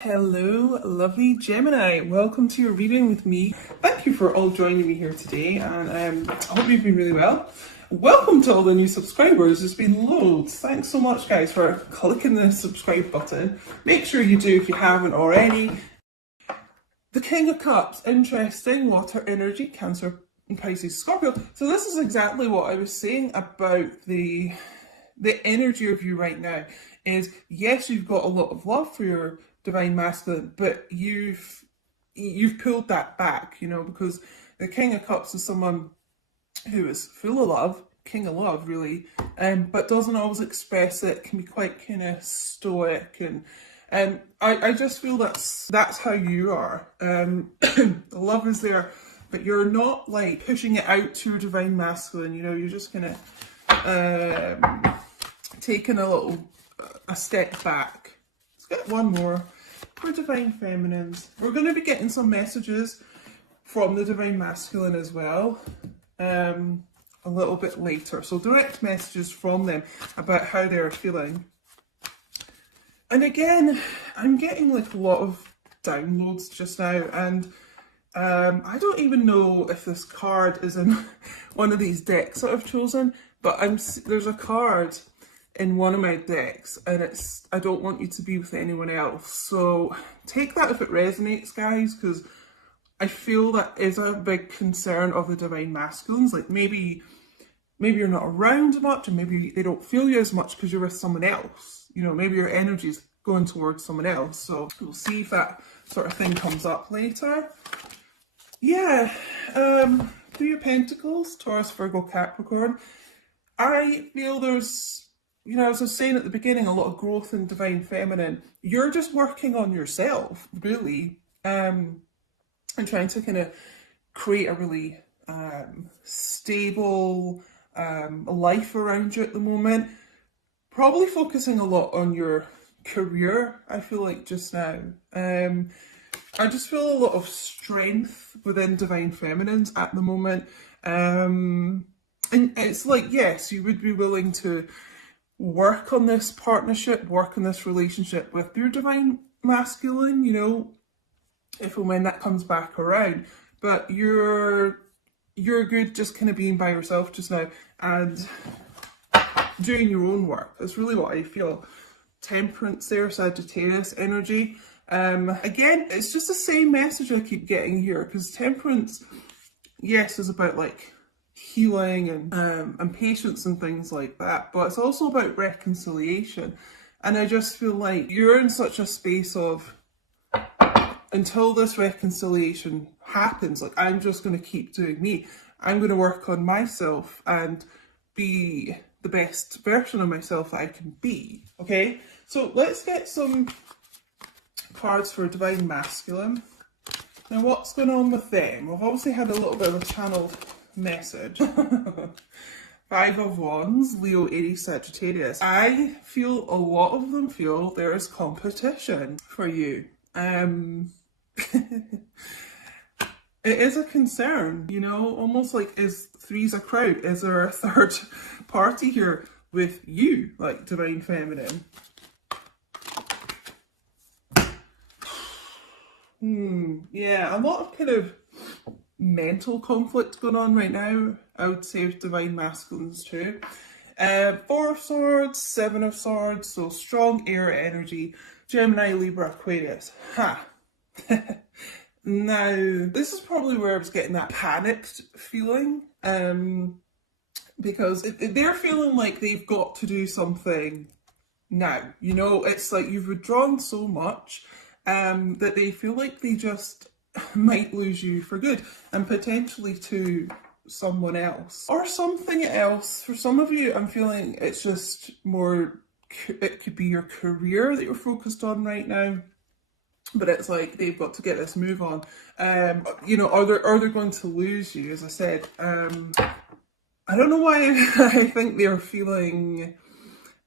Hello, lovely Gemini. Welcome to your reading with me. Thank you for all joining me here today, and I hope you've been really well. Welcome to all the new subscribers. There's been loads. Thanks so much, guys, for clicking the subscribe button. Make sure you do if you haven't already. The King of Cups, interesting, water energy, Cancer, and Pisces, Scorpio. So this is exactly what I was saying about the energy of you right now. Is yes, you've got a lot of love for your divine masculine, but you've pulled that back, because the King of Cups is someone who is full of love, king of love really, but doesn't always express it, can be quite kind of stoic, and I just feel that's how you are. The love is there, but you're not like pushing it out to your divine masculine, you're just kind of taking a step back. Let's get one more for divine feminines. We're going to be getting some messages from the divine masculine as well a little bit later, so direct messages from them about how they're feeling. And again, I'm getting like a lot of downloads just now, and I don't even know if this card is in one of these decks that I've chosen, but there's a card in one of my decks, and it's I don't want you to be with anyone else. So take that if it resonates, guys, because I feel that is a big concern of the divine masculines. Like maybe you're not around much, and maybe they don't feel you as much because you're with someone else. Maybe your energy's going towards someone else. So we'll see if that sort of thing comes up later. Yeah, Three of Pentacles, Taurus, Virgo, Capricorn. I feel there's, as I was saying at the beginning, a lot of growth in divine feminine. You're just working on yourself, really, and trying to kind of create a really stable life around you at the moment. Probably focusing a lot on your career, I feel like, just now. I just feel a lot of strength within divine feminines at the moment. And it's like, yes, you would be willing to work on this partnership, work on this relationship with your divine masculine, if and when that comes back around. But you're good just kind of being by yourself just now and doing your own work. That's really what I feel. Temperance there, Sagittarius energy. Again, it's just the same message I keep getting here, because temperance, yes, is about like healing and patience and things like that, but it's also about reconciliation. And I just feel like you're in such a space of, until this reconciliation happens, like, I'm just going to keep doing me. I'm going to work on myself and be the best version of myself that I can be. Okay, so let's get some cards for divine masculine. Now, what's going on with them? We've obviously had a little bit of a channeled message. Five of Wands, Leo, Aries, Sagittarius. I feel a lot of them feel there is competition for you. It is a concern, almost like, is three's a crowd? Is there a third party here with you, like divine feminine? Yeah, a lot of kind of mental conflict going on right now, I would say, with divine masculines too. Four of Swords, Seven of Swords, so strong air energy, Gemini, Libra, Aquarius. Now, this is probably where I was getting that panicked feeling, because they're feeling like they've got to do something now. It's like you've withdrawn so much that they feel like they just might lose you for good, and potentially to someone else or something else. For some of you, I'm feeling it's just more, it could be your career that you're focused on right now, but it's like they've got to get this move on. Or they're going to lose you, as I said. I don't know why I think they're feeling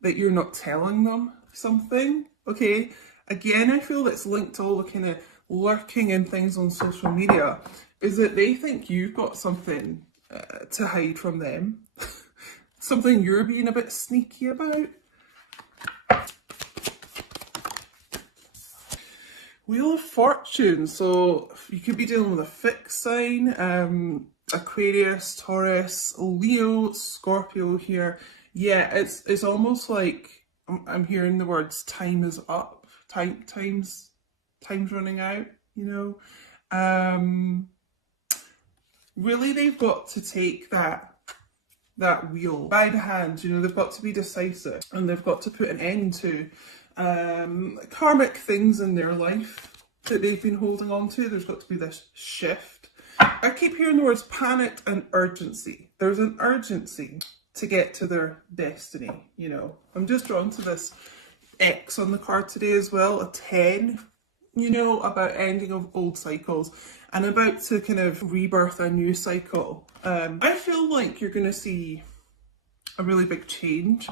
that you're not telling them something. Okay, again, I feel that's linked to all the kind of lurking in things on social media, is that they think you've got something to hide from them, something you're being a bit sneaky about. Wheel of Fortune. So you could be dealing with a fixed sign, Aquarius, Taurus, Leo, Scorpio here. Yeah, it's almost like I'm hearing the words time is up, time's running out, you know. Really, they've got to take that wheel by the hand, you know. They've got to be decisive, and they've got to put an end to karmic things in their life that they've been holding on to. There's got to be this shift. I keep hearing the words panic and urgency. There's an urgency to get to their destiny, you know. I'm just drawn to this X on the card today as well, a 10, you know, about ending of old cycles and about to kind of rebirth a new cycle. I feel like you're going to see a really big change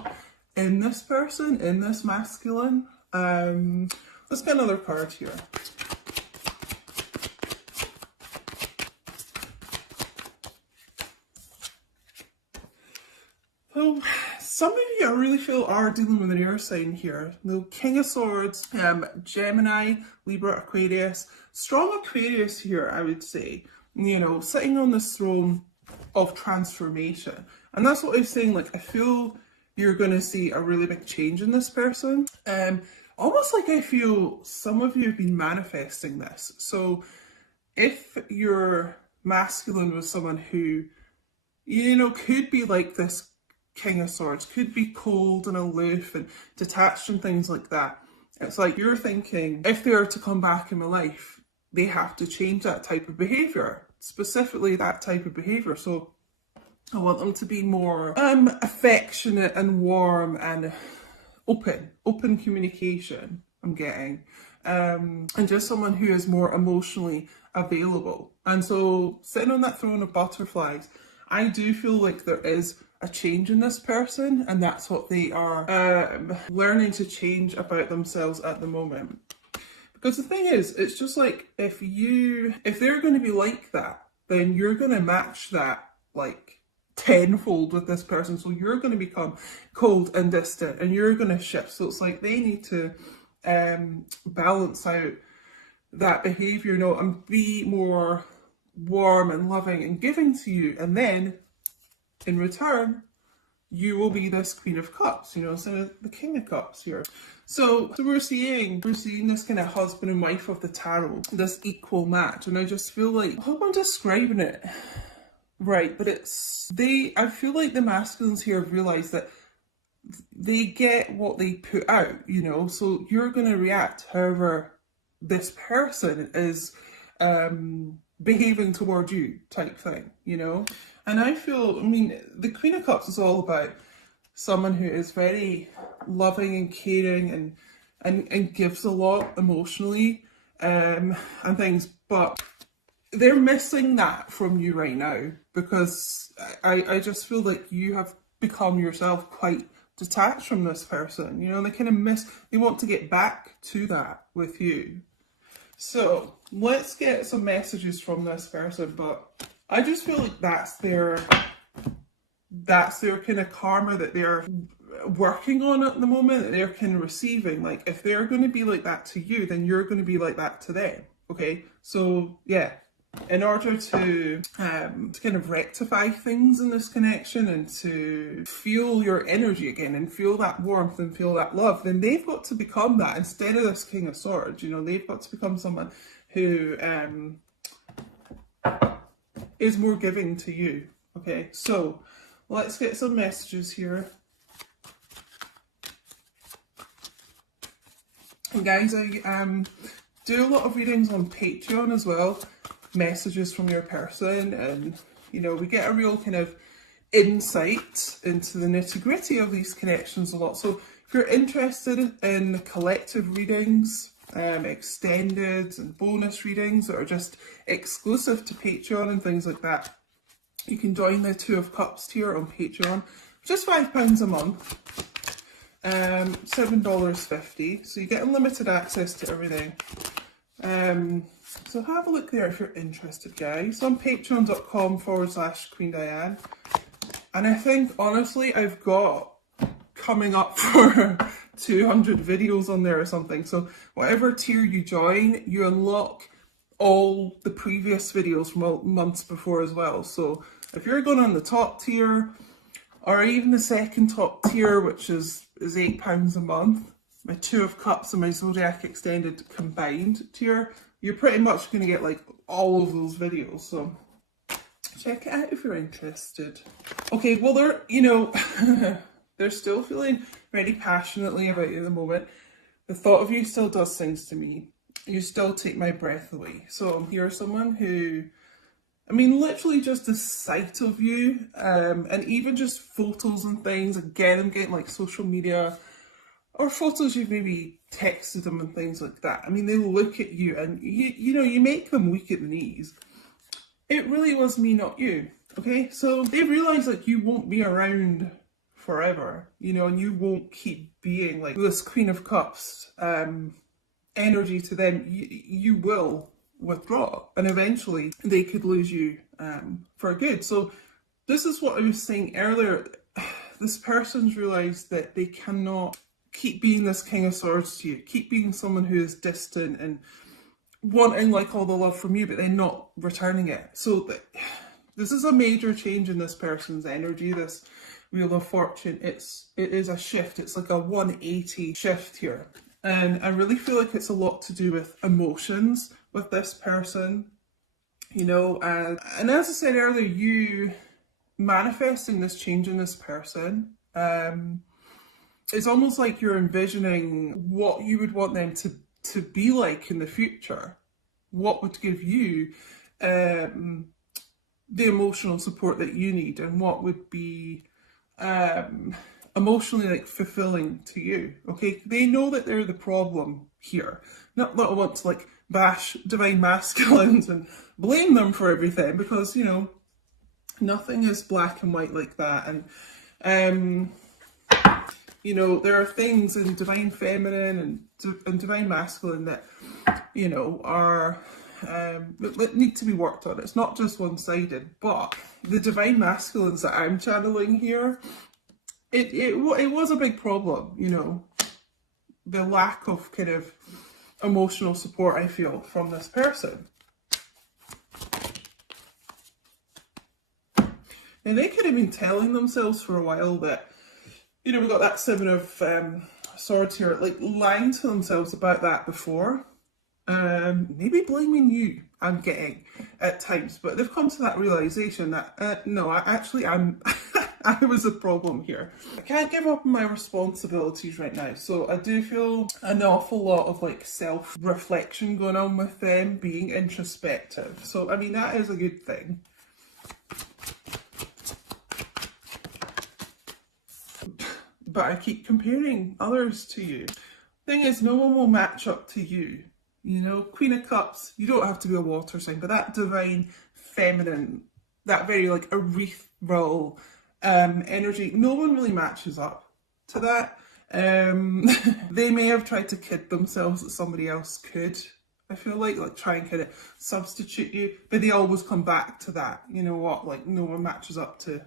in this person, in this masculine. Let's get another card here. So some of you I really feel are dealing with an air sign here. The King of Swords, Gemini, Libra, Aquarius. Strong Aquarius here, I would say. You know, sitting on this throne of transformation. And that's what I was saying, like, I feel you're going to see a really big change in this person. Almost like I feel some of you have been manifesting this. So if your masculine was someone who, you know, could be like this King of Swords, could be cold and aloof and detached and things like that. It's like you're thinking, if they are to come back in my life, they have to change that type of behaviour, specifically that type of behaviour. So I want them to be more affectionate and warm and open communication, I'm getting. And just someone who is more emotionally available. And so sitting on that throne of butterflies, I do feel like there is a change in this person, and that's what they are learning to change about themselves at the moment. Because the thing is, it's just like if they're going to be like that, then you're going to match that like tenfold with this person. So you're going to become cold and distant, and you're going to shift. So it's like they need to balance out that behaviour, you know, and be more warm and loving and giving to you, and then in return you will be this Queen of Cups, you know, instead of the King of Cups here. So we're seeing this kind of husband and wife of the tarot, this equal match, and I just feel like, I hope I'm describing it right, but I feel like the masculines here have realised that they get what they put out, you know, so you're going to react however this person is behaving toward you, type thing, you know. And I feel, I mean, the Queen of Cups is all about someone who is very loving and caring and gives a lot emotionally and things, but they're missing that from you right now, because I just feel like you have become yourself quite detached from this person, you know. They kind of they want to get back to that with you. So let's get some messages from this person, but I just feel like that's their kind of karma that they're working on at the moment, that they're kind of receiving. Like, if they're going to be like that to you, then you're going to be like that to them. Okay, so yeah, in order to kind of rectify things in this connection and to feel your energy again and feel that warmth and feel that love, then they've got to become that instead of this King of Swords. You know, they've got to become someone who is more giving to you. Okay, so let's get some messages here. And guys, I do a lot of readings on Patreon as well, messages from your person, and you know, we get a real kind of insight into the nitty-gritty of these connections a lot. So if you're interested in collective readings, extended and bonus readings that are just exclusive to Patreon and things like that, you can join the Two of Cups tier on Patreon, just £5 a month, $7.50, so you get unlimited access to everything. So have a look there if you're interested, guys, on patreon.com/Queen Diane. And I think honestly I've got coming up for 200 videos on there or something. So whatever tier you join, you unlock all the previous videos from months before as well. So if you're going on the top tier, or even the second top tier, which is £8 a month, my Two of Cups and my Zodiac Extended combined tier, you're pretty much going to get like all of those videos. So check it out if you're interested. Okay, well, they're, you know, they're still feeling very passionately about you at the moment. The thought of you still does things to me. You still take my breath away. So you're someone who, I mean, literally just the sight of you, and even just photos and things, again, I'm getting like social media, or photos you've maybe texted them and things like that. I mean, they look at you and you know, you make them weak at the knees. It really was me, not you, okay? So they realise like you won't be around forever, you know, and you won't keep being like this Queen of Cups energy to them. You will withdraw, and eventually they could lose you for good. So this is what I was saying earlier. This person's realised that they cannot keep being this King of Swords to you, keep being someone who is distant and wanting like all the love from you, but then not returning it. So this is a major change in this person's energy, this Wheel of Fortune. It is a shift. It's like a 180 shift here. And I really feel like it's a lot to do with emotions with this person, you know, and as I said earlier, you manifesting this change in this person, it's almost like you're envisioning what you would want them to be like in the future, what would give you the emotional support that you need, and what would be emotionally like fulfilling to you. Okay, they know that they're the problem here. Not that I want to like bash divine masculines and blame them for everything, because you know nothing is black and white like that. And you know, there are things in divine feminine and divine masculine that, you know, are that need to be worked on. It's not just one-sided. But the divine masculines that I'm channeling here, it was a big problem, you know, the lack of kind of emotional support I feel from this person. Now they could have been telling themselves for a while that, you know, we got that Seven of Swords here, like lying to themselves about that before. Maybe blaming you, I'm getting at times, but they've come to that realisation that no, I'm I was a problem here. I can't give up on my responsibilities right now, so I do feel an awful lot of like self-reflection going on with them, being introspective. So I mean, that is a good thing. But I keep comparing others to you. Thing is, no one will match up to you. You know, Queen of Cups, you don't have to be a water sign, but that divine feminine, that very like ethereal energy, no one really matches up to that. They may have tried to kid themselves that somebody else could, I feel like try and kind of substitute you, but they always come back to that. You know what, like no one matches up to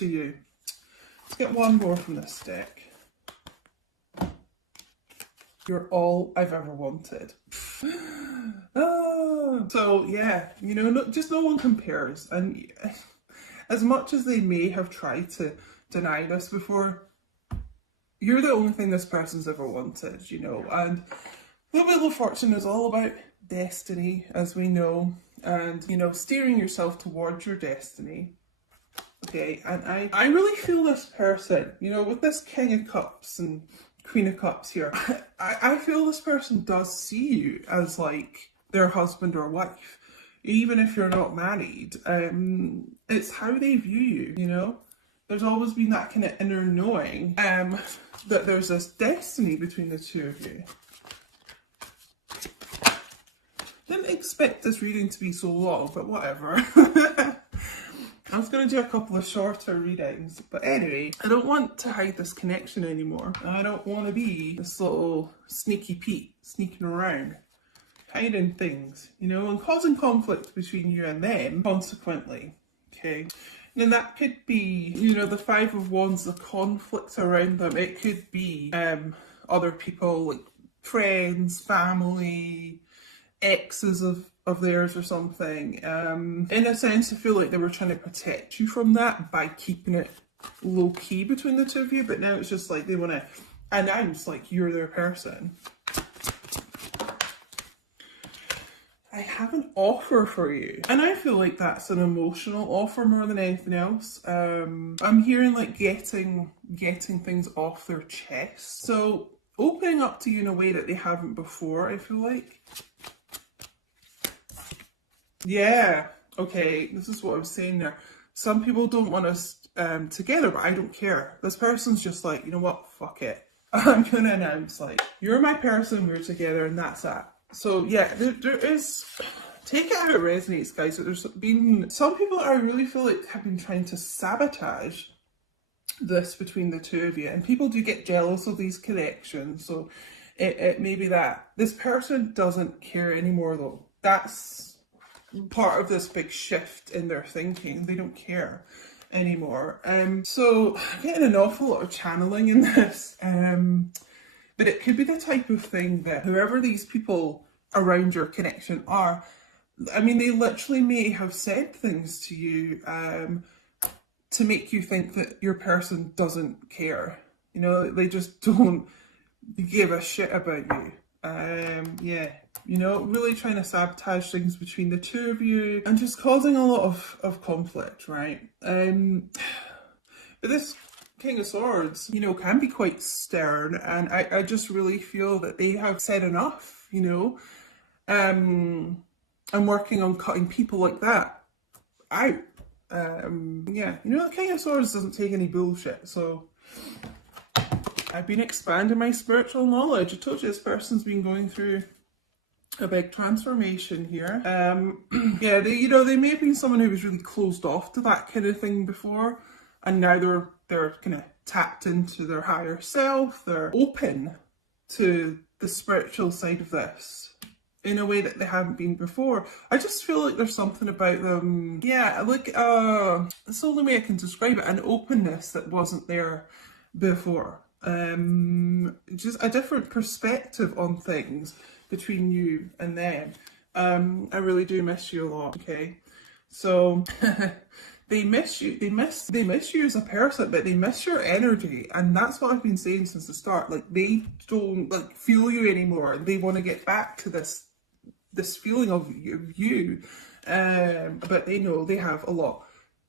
you. Let's get one more from this deck. You're all I've ever wanted. So yeah, you know, just no one compares. And as much as they may have tried to deny this before, you're the only thing this person's ever wanted, you know. And the Wheel of Fortune is all about destiny, as we know, and, you know, steering yourself towards your destiny. Okay, and I really feel this person, you know, with this King of Cups and Queen of Cups here, I feel this person does see you as like their husband or wife, even if you're not married. It's how they view you, you know. There's always been that kind of inner knowing that there's this destiny between the two of you. Didn't expect this reading to be so long, but whatever. I was going to do a couple of shorter readings, but anyway, I don't want to hide this connection anymore. I don't want to be this little sneaky Pete sneaking around, hiding things, you know, and causing conflict between you and them, consequently. Okay, And that could be, you know, the Five of Wands, the conflict around them. It could be other people, like friends, family, exes of theirs or something. In a sense, I feel like they were trying to protect you from that by keeping it low key between the two of you, but now it's just like they want to announce like you're their person. I have an offer for you, and I feel like that's an emotional offer more than anything else. I'm hearing like getting things off their chest, so opening up to you in a way that they haven't before, I feel like. Yeah, okay, this is what I was saying there. Some people don't want us together, but I don't care. This person's just like, you know what, fuck it. I'm gonna announce like, you're my person, we're together, and that's that. So yeah, there is, take it how it resonates, guys. There's been some people I really feel like have been trying to sabotage this between the two of you, and people do get jealous of these connections. So it may be that this person doesn't care anymore, though. That's part of this big shift in their thinking. They don't care anymore. So I'm getting an awful lot of channeling in this. But it could be the type of thing that whoever these people around your connection are, I mean, they literally may have said things to you to make you think that your person doesn't care. You know, they just don't give a shit about you. Yeah, you know, really trying to sabotage things between the two of you and just causing a lot of conflict, right? But this King of Swords, you know, can be quite stern, and I just really feel that they have said enough, you know. I'm working on cutting people like that out. Yeah, you know, the King of Swords doesn't take any bullshit, so I've been expanding my spiritual knowledge. I told you this person's been going through a big transformation here. Yeah, they may have been someone who was really closed off to that kind of thing before, and now they're kind of tapped into their higher self. They're open to the spiritual side of this in a way that they haven't been before. I just feel like there's something about them, yeah, like it's the only way I can describe it, an openness that wasn't there before. Just a different perspective on things between you and them. I really do miss you a lot, okay? So they miss you, they miss you as a person, but they miss your energy, and that's what I've been saying since the start. Like, they don't like feel you anymore. They want to get back to this feeling of you, but they know they have a lot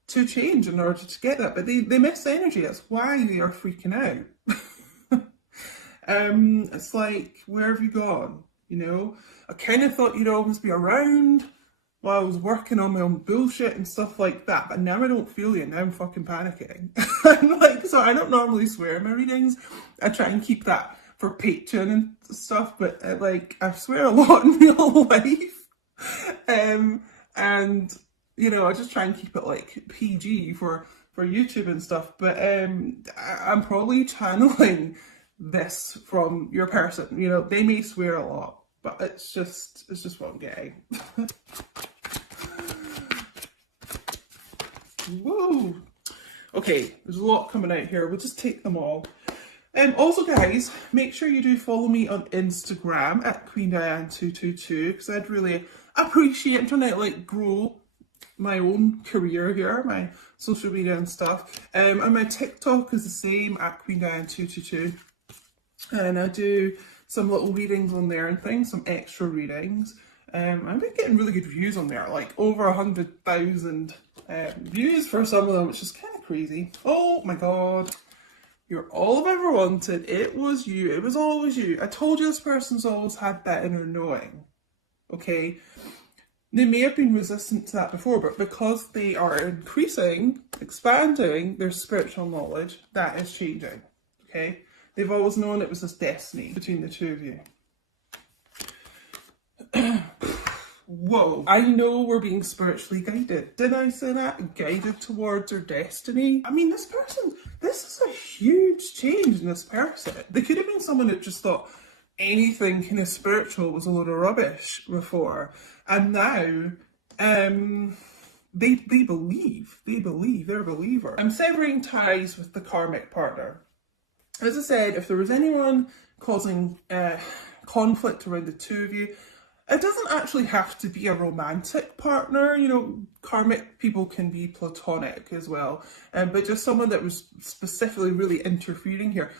to change in order to get that, but they miss energy. That's why they are freaking out. It's like, where have you gone? You know, I kind of thought you'd always be around while I was working on my own bullshit and stuff like that, but now I don't feel you. Now I'm fucking panicking. I'm like, so I don't normally swear in my readings. I try and keep that for Patreon and stuff, but like, I swear a lot in real life. And you know, I just try and keep it like PG for YouTube and stuff, but I'm probably channeling this from your person. You know, they may swear a lot, but it's just what I'm getting. Whoa. Okay, there's a lot coming out here. We'll just take them all. Also, guys, make sure you do follow me on Instagram at QueenDiane222, because I'd really appreciate. I'm trying to like grow my own career here, my social media and stuff. And my TikTok is the same, at QueenDiane222, and I do some little readings on there and things, some extra readings. I've been getting really good views on there, like over 100,000 views for some of them, which is kind of crazy. Oh my god. You're all I've ever wanted. It was you. It was always you. I told you this person's always had that inner knowing. Okay? They may have been resistant to that before, but because they are increasing, expanding their spiritual knowledge, that is changing. Okay? They've always known it was this destiny between the two of you. Whoa. I know we're being spiritually guided. Did I say that? Guided towards their destiny? I mean, this is a huge change in this person. They could have been someone that just thought anything kind of spiritual was a load of rubbish before. And now, they believe, they're a believer. I'm severing ties with the karmic partner. As I said, if there was anyone causing conflict around the two of you, it doesn't actually have to be a romantic partner. You know, karmic people can be platonic as well, but just someone that was specifically really interfering here.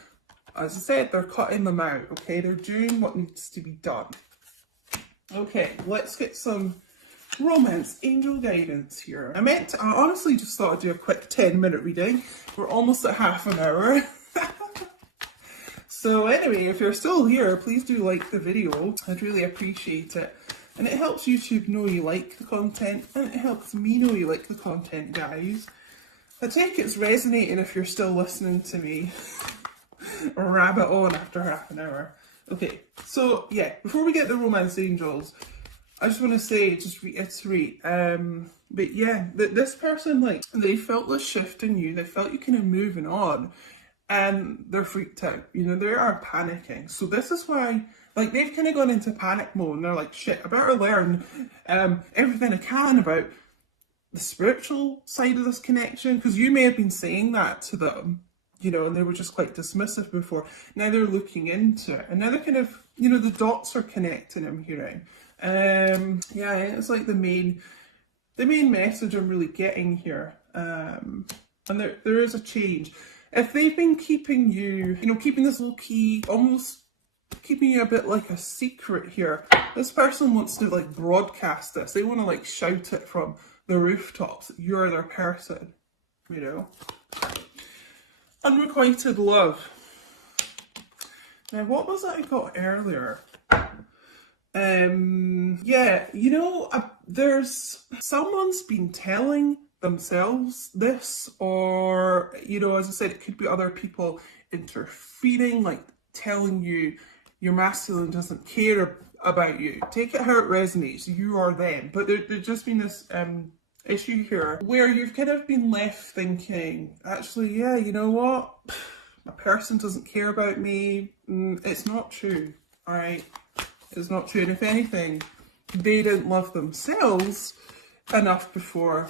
As I said, they're cutting them out, okay? They're doing what needs to be done. Okay, let's get some romance angel guidance here. I honestly just thought I'd do a quick 10-minute reading. We're almost at half an hour. So anyway, if you're still here, please do like the video. I'd really appreciate it. And it helps YouTube know you like the content, and it helps me know you like the content, guys. I take it's resonating if you're still listening to me rabbit on after half an hour. Okay, so yeah, before we get the romance angels, I just want to say, just reiterate, but yeah, this person, like, they felt the shift in you, they felt you kind of moving on, and they're freaked out, you know, they are panicking. So this is why, like, they've kind of gone into panic mode, and they're like, shit, I better learn everything I can about the spiritual side of this connection, because you may have been saying that to them, you know, and they were just quite dismissive before. Now they're looking into it, and now they're kind of, you know, the dots are connecting, I'm hearing. Yeah, it's like the main message I'm really getting here. And there is a change. If they've been keeping you, you know, keeping this low key, almost keeping you a bit like a secret here, this person wants to like broadcast this. They want to like shout it from the rooftops. You're their person, you know. Unrequited love. Now, what was that I got earlier? Yeah, you know, there's someone's been telling themselves this, or, you know, as I said, it could be other people interfering, like telling you your masculine doesn't care about you. Take it how it resonates. You are them. But there's just been this issue here where you've kind of been left thinking, actually, yeah, you know what? A person doesn't care about me. It's not true, all right? It's not true. And if anything, they didn't love themselves enough before,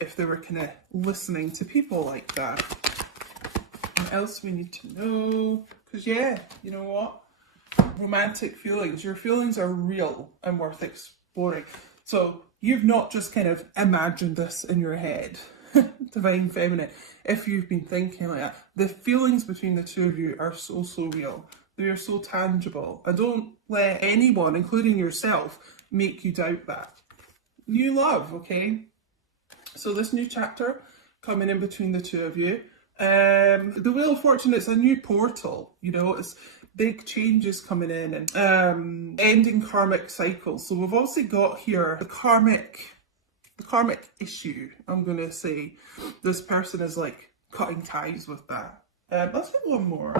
if they were kind of listening to people like that. What else we need to know? Because yeah, you know what? Romantic feelings. Your feelings are real and worth exploring. So you've not just kind of imagined this in your head. Divine Feminine. If you've been thinking like that, the feelings between the two of you are so real. They are so tangible. And don't let anyone, including yourself, make you doubt that. New love, okay? So this new chapter coming in between the two of you. The Wheel of Fortune, it's a new portal, you know, it's big changes coming in and ending karmic cycles. So we've also got here the karmic issue, I'm going to say. This person is like cutting ties with that. Let's get one more.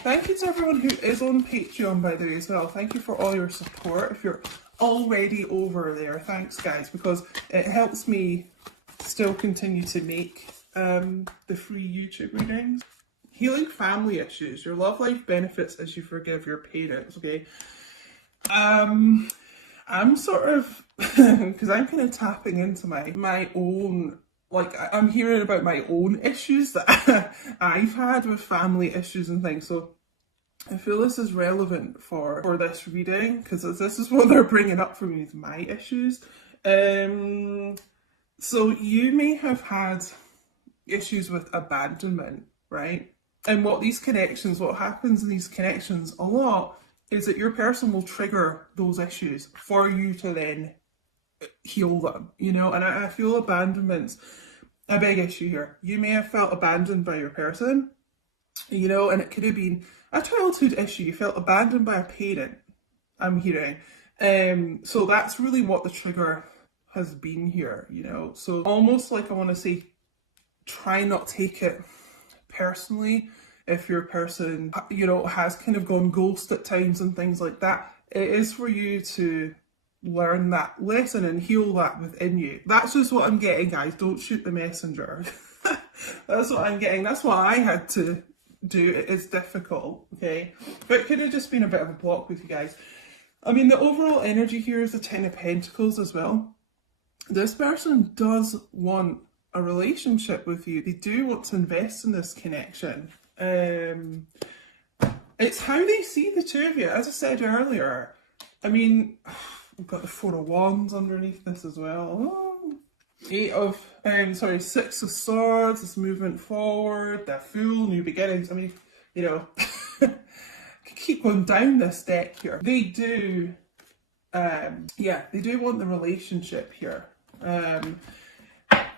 Thank you to everyone who is on Patreon, by the way, as well. Thank you for all your support. If you're already over there, thanks guys, because it helps me still continue to make the free YouTube readings. Healing family issues. Your love life benefits as you forgive your parents, okay? I'm sort of, because I'm kind of tapping into my own, like, I'm hearing about my own issues that I've had with family issues and things, so I feel this is relevant for this reading, because this is what they're bringing up for me, is my issues. So you may have had issues with abandonment, right? And what happens in these connections a lot is that your person will trigger those issues for you to then heal them, you know? And I feel abandonment's a big issue here. You may have felt abandoned by your person, you know, and it could have been a childhood issue. You felt abandoned by a parent, I'm hearing. So that's really what the trigger has been here, you know? So almost like, I want to say, try not take it personally if your person, you know, has kind of gone ghost at times and things like that. It is for you to learn that lesson and heal that within you. That's just what I'm getting, guys. Don't shoot the messenger. That's what I'm getting. That's what I had to do. It is difficult, okay? But it could have just been a bit of a block with you guys. I mean, the overall energy here is the Ten of Pentacles as well. This person does want a relationship with you. They do want to invest in this connection. It's how they see the two of you. As I said earlier, I mean, we've got the Four of Wands underneath this as well. Six of Swords, this movement forward, the Fool, new beginnings. I mean, you know, keep going down this deck here. They do, they do want the relationship here.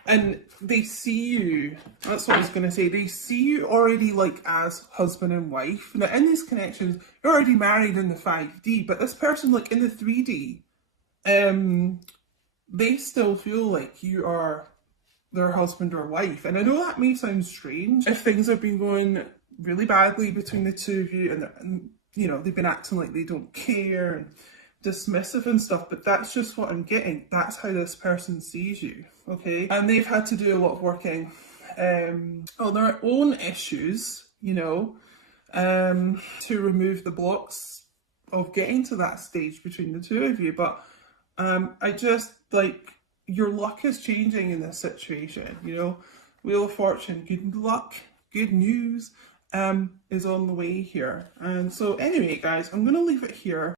And they see you, that's what I was going to say, they see you already like as husband and wife. Now in these connections, you're already married in the 5D, but this person like in the 3D, they still feel like you are their husband or wife. And I know that may sound strange if things have been going really badly between the two of you and you know, they've been acting like they don't care and dismissive and stuff, but that's just what I'm getting. That's how this person sees you, okay? And they've had to do a lot of working on their own issues, you know, to remove the blocks of getting to that stage between the two of you. But I just, like, your luck is changing in this situation, you know? Wheel of Fortune, good luck, good news is on the way here. And so anyway, guys, I'm going to leave it here.